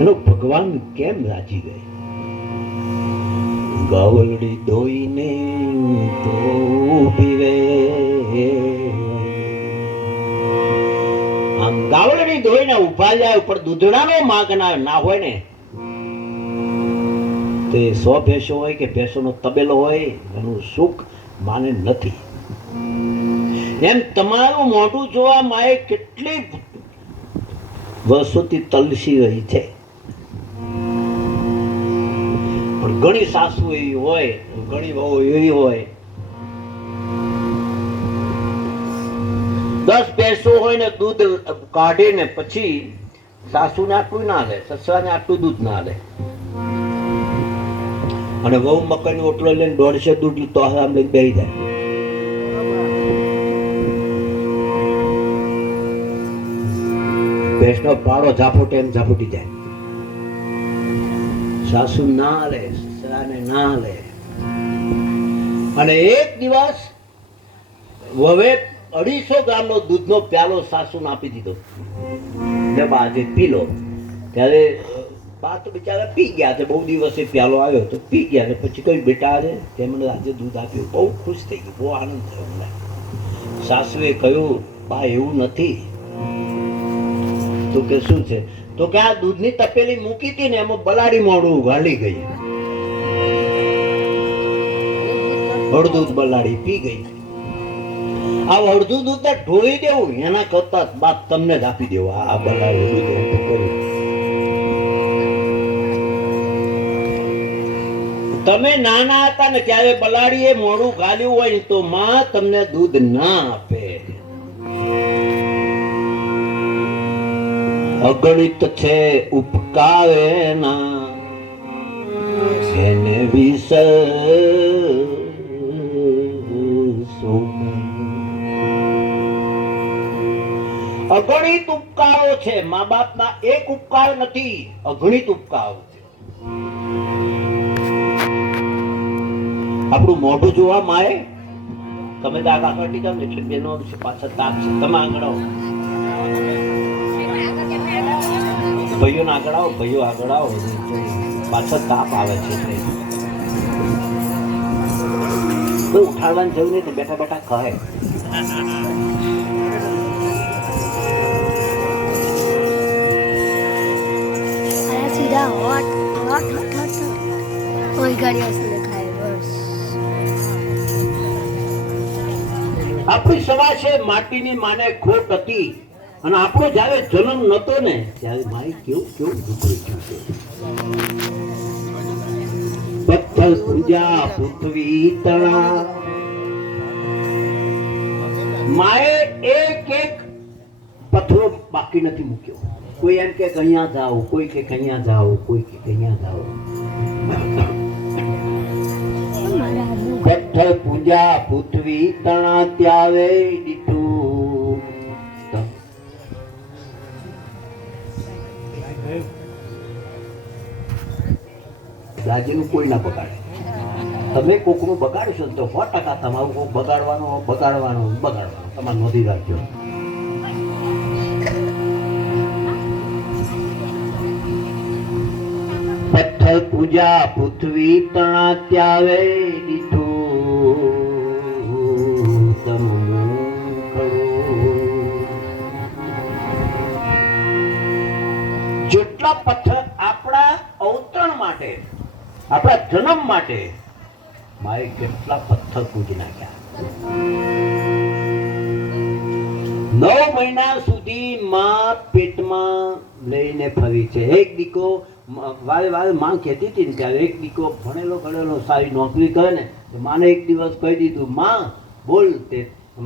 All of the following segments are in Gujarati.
એનો ભગવાન કેમ રાજી ગયે ગાવલડી ધોઈને તો પીવે. આમ ગાવલડી ધોઈને ઊભા જાય ઉપર દૂધડાનો માગ ના ના હોય ને, તે સો ભેંસો હોય કે ભેંસોનો તબેલો હોય, એનું સુખ માને નથી. એમ તમારું મોઢું જોવા માએ કેટલી વર્ષોથી તલસી રહી છે. ઘણી સાસુ એવી હોય, ઘણી બહુ એવી હોય. દસ ભેંસો હોય ને દૂધ કાઢીને પછી સાસુને આટલું ના લે, સસરાને આટલું દૂધ ના લે. અને વહુ મકાઈનો ઓટલો લઈને દોઢસો દૂધ, તો આરામ લઈને બેસી જાય. ભેંસનો પાડો ઝાપોટે એમ ઝાપોટી જાય. સાસુ ના લે સસરાને ના લે અને એક દિવસ હવે અઢીસો ગ્રામનો દૂધનો પ્યાલો સાસુને આપી દીધો. ને આજે પીલો. ત્યારે બા તો બિચારા પી ગયા છે. બહુ દિવસે પ્યાલો આવ્યો તો પી ગયા છે. પછી કહ્યું, બેટા આજે તેમણે આજે દૂધ આપ્યું. બહુ ખુશ થઈ ગયું. બહુ આનંદ થયો મને સાસુએ કહ્યું, બા, એવું નથી. તો કે, શું છે? તો કે આ દૂધની તપેલી મૂકી હતી ને, એમાં બલાડી મોડું ગાલી ગઈ. અડધું બલાડી પી ગઈ. આ અડધું દૂધ તો ઢોળી દેવું એના કરતા બાપ તમને જ આપી દેવું. આ બલાડી દૂધ. તમે નાના હતા ને ત્યારે બલાડીએ મોડું ગાલ્યું હોય તો માં તમને દૂધ ના આપે. અગણિત છે ઉપકારે ના જેને વિસરશો. અગણિત ઉપકારો છે, મા બાપના એક ઉપકાર નથી, અગણિત ઉપકારો છે. આપણું મોઢું જોવા માએ તમે દાગા કાઢી જાવ ને એટલે બેનો પાછળ તાપ છે તમે આગળ. ભાઈઓને આગળ આવો ભાઈઓ આગળ આવો. પાછળ તાપ આવે છે કોઈ ઉઠાડવાની જરૂર નહીં બેઠા બેઠા કહે. આપણી સભા છે માટીની માને ખોટ હતી. અને આપણો જ્યારે જન્મ નતો ને, ત્યારે મારી કેવું કેવું દુઃખ છે. પથ્થર પૂજા પૃથ્વી તણા માએ એક એક પથ્થરો બાકી નથી મૂક્યો. કોઈ એમ કે અહીંયા જાઓ, કોઈ કે અહીંયા જાઓ, કોઈ કે અહીંયા જાઓ. પથ્થર પૂજા પૃથ્વી તણા ત્યાવે રાજીનું કોઈ ના બગાડે. તમે કોકનું બગાડશો તો સો ટકા તમારું કોક બગાડવાનો બગાડવાનો બગાડવાનો. તમારે નોંધી રાખજો. પથ્થર પૂજા પૃથ્વી તણા ત્યાવે દીઠું જેટલા પથ્થર આપણા અવતરણ માટે આપણા જન્મ માટે મારે કેટલા પથ્થર પૂજી નાખ્યા. નવ મહિના સુધી માં પેટમાં લઈને ફરી છે. એક દીકો વારે વારે માં કહેતી હતી ને ત્યારે એક દીકો ભણેલો ગણેલો સારી નોકરી કરે ને, તો માને એક દિવસ કહી દીધું, માં, બોલ તે,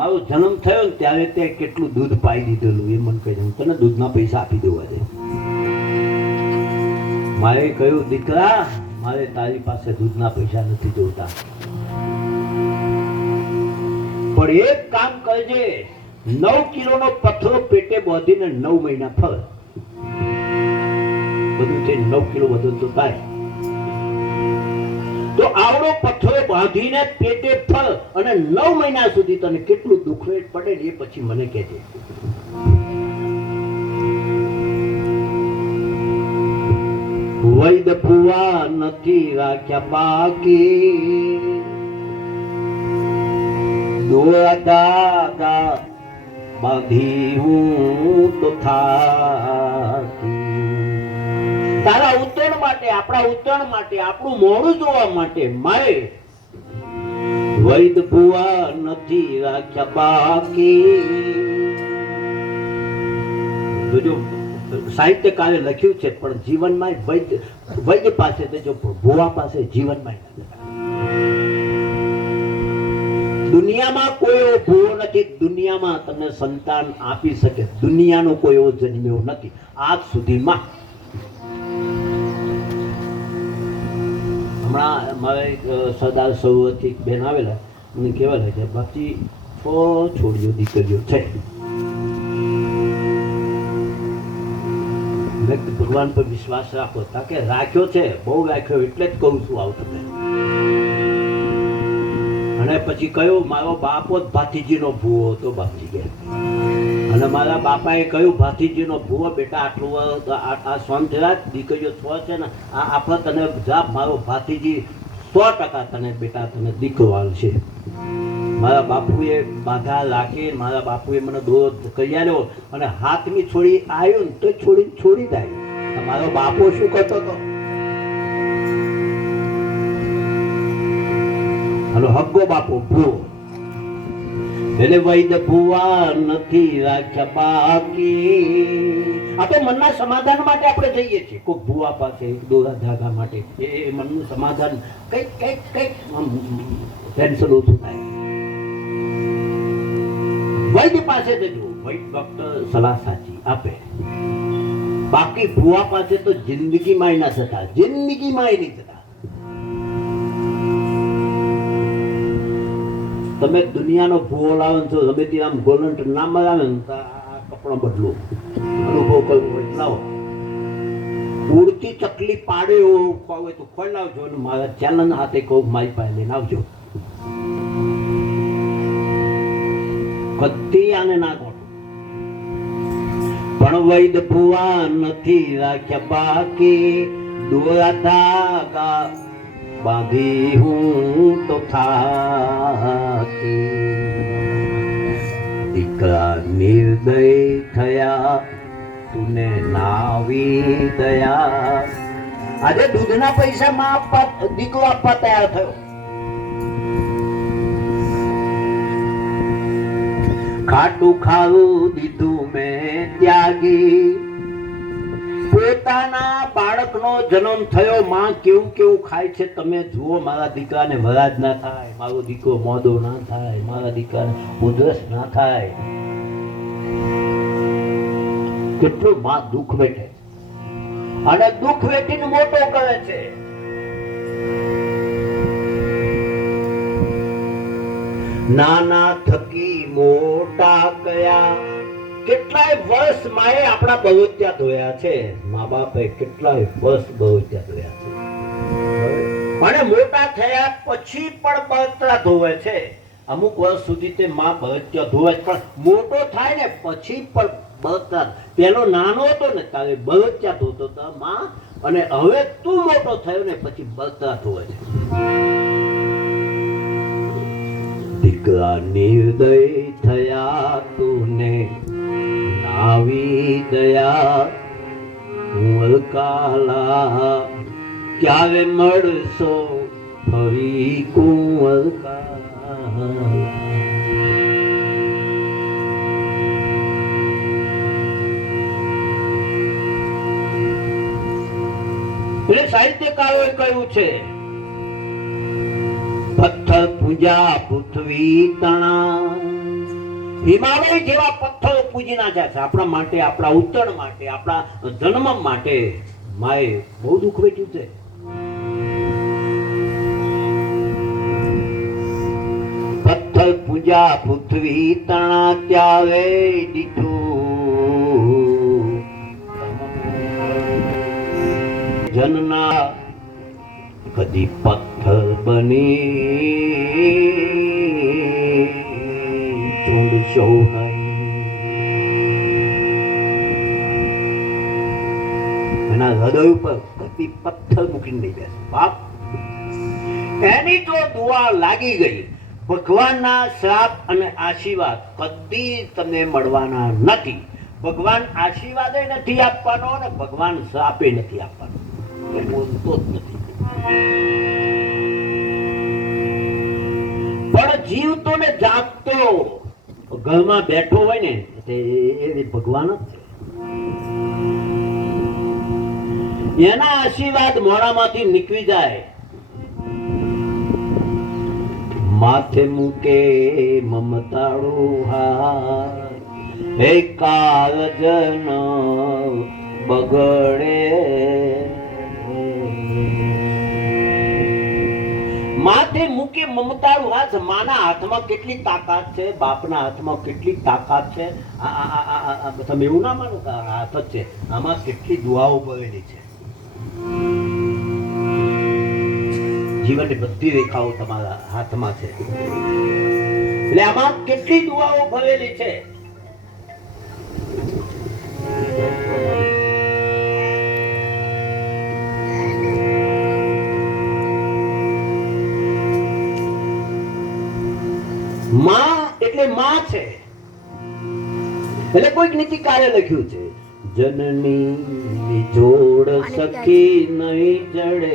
મારો જન્મ થયો ને ત્યારે તે કેટલું દૂધ પાઈ દીધેલું. એ મને કહી દઉં તને દૂધના પૈસા આપી દેવા દે. મારે કહ્યું, દીકરા મારે તારી પાસે દૂધના પૈસા નથી જોતા. પણ એક કામ કરજે, નવ કિલોનો પથ્થરો પેટે બાંધીને નવ મહિના ફર બધું છે નવ કિલો વધુ તો થાય. તો આવડો પથ્થરો બાંધીને પેટે ફર અને નવ મહિના સુધી તને કેટલું દુઃખ પડે ને એ પછી મને કહેજે. વૈદ ફુવા નથી રાખ્યા બાકી. દોરા દાદા બાંધી હું તો થાકી. તારા ઉત્તરણ માટે, આપણા ઉત્તરણ માટે, આપણું મોડું જોવા માટે મારે વૈદ ભુવા નથી રાખ્યા બાકી. જોજો સાહિત્યકારે લખ્યું છે, પણ જીવનમાં વૈદ્ય વૈદ્ય પાસે જો ભુવા પાસે જીવનમાં દુનિયામાં કોઈ એવો ભૂવો નથી, દુનિયામાં તમને સંતાન આપી શકે, દુનિયાનો કોઈ એવો જન્મ્યો નથી, આજ સુધીમાં. હમણાં મારે સરદાર સૌથી બેન આવેલા, મને કહેવા લાગ્યા બાકી છ છોડીઓ દીકરીઓ છે. કીધું, ભગવાન પર વિશ્વાસ રાખો. તાકે રાખ્યો છે બહુ રાખ્યો એટલે જ કહું છું આવું તમને. અને પછી કયો મારો બાપો જ ભાતીજીનો ભૂવો હતો બાપજી અને મારા બાપાએ કહ્યું ભાતીજીનો ભૂવો બેટા આટલું આ સોનથેરા દીકરીઓ છ છે ને આ આપણે તને જા મારો ભાતીજી સો ટકા તને બેટા તને દીકરો છે મારા બાપુએ બાધા લાખી, મારા બાપુએ મને દોધ આલ્યો અને હાથમી છોડી આવ્યો ને તો છોડી છોડી થાય મારો બાપો શું કરતો હતો હલો હગ્ગો બાપુ, ભૂ. એટલે વૈદ ભુવા નથી રાખ્યા બાકી. આ તો મનના સમાધાન માટે આપણે જઈએ છીએ. કોઈ ભુવા પાસે દોરા ધાગા માટે. એ મનનું સમાધાન કંઈક કંઈક કંઈક ટેન્શન ઓછું થાય. વૈદ પાસે જજો વૈદ ડોક્ટર સલાહ સાચી આપે. બાકી ભુવા પાસે તો જિંદગીમાં ના થતા જિંદગીમાં નહીં થતા તમે દુનિયાનો ભૂવો લાવો છો તો તમે ત્યાં આમ ગોલન્ટ ના મળે ને તો કપડો બદલો. અનુભવ કરવો હોય તો લાવો. ઉડતી ચકલી પાડે એવો હોય તો ખોલ લાવજો અને મારા ચેનલ હાથે કહું, મારી પાસે લઈને આવજો. કદી આને ના ખોટું પણ વૈદ ભુવા નથી રાખ્યા બાકી. દોરા ધાગા બાંધી હું તો થાકી. દીકરા નિર્દય થયા, તુને નાવી દયા. આજે દૂધના પૈસા માં આપવા, દીકરો આપવા તૈયાર થયો. ખાટું ખાવું દીધું મેં ત્યાગી. પોતાના બાળકનો જન્મ થયો, માં કેવું કેવું ખાય છે તમે જુઓ, મારા દીકરાને વરાજ ના થાય, મારો દીકરો મોદો ના થાય, મારા દીકરાને ઉધરસ ના થાય. કેટલું માં દુઃખ વેઠે અને દુઃખ વેઠીને મોટો કરે છે. નાના થકી મોટા કયા કેટલાય વર્ષ માએ આપણા બહુત્યા ધોયા છે. મા બાપે કેટલાય વર્ષ બહુત્યા ધોયા છે. પણ મોટા થયા પછી પણ બહુત્યા ધોવે છે. અમુક વર્ષ સુધી તે મા બહુત્યા ધોવે છે. પણ મોટો થાય ને પછી પણ બહુત્યા પેલો નાનો હતો ને તારે બહુત્યા ધોતો હતો મા, અને હવે તું મોટો થયો ને પછી બહુત્યા ધોવે છે. દીકરા નિર્દય થયા તુને નાવી દયા કુંવરકાલા ક્યારે મળશો ફરી એટલે સાહિત્યકારોએ કહ્યું છે પૂજા પૃથ્વી તણા હિમાલય જેવા પથ્થરો પૂજી નાખ્યા છે. આપણા માટે, આપણા ઉત્તરણ માટે, આપણા જન્મ માટે માએ બહુ દુઃખ વેઠ્યું છે. પથ્થર પૂજા પૃથ્વી તણા ત્યારે દીઠું જનના કદી પથ્થર બની છોડશો નહીં એના હૃદય ઉપર ધરતી પથ્થર મૂકીને નહીં બેસે બાપ, એની તો દુઆ લાગી ગઈ. ભગવાનના શ્રાપ અને આશીર્વાદ કદી તમને મળવાના નથી. ભગવાન આશીર્વાદે નથી આપવાનો અને ભગવાન શ્રાપે નથી આપવાનો. બોલતો જ નથી. પણ જીવતો ને જાગતો. ઘરમાં બેઠો હોય ને, તે એ ભગવાન જ છે. એના આશીર્વાદ મોડામાંથી નીકળી જાય. માથે મૂકે મમતાળો હાર હે કાળજન બગડે. માથે મૂકે મમતાળું હાથ, માના હાથમાં કેટલી તાકાત છે, બાપના હાથમાં કેટલી તાકાત છે? તમે એવું ના માનો હાથ જ છે. આમાં કેટલી દુઆઓ પડેલી છે. જીવનની બધી રેખાઓ તમારા હાથમાં છે. એટલે આમાં કેટલી દુઆઓ ભરેલી છે? માં એટલે માં છે. એટલે કોઈક નીતિકારે લખ્યું છે. જનની જોડ સખી નહીં જડે.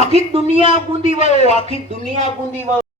આખી દુનિયા ગુંદી વાળો આખી દુનિયા ગુંદી વળો.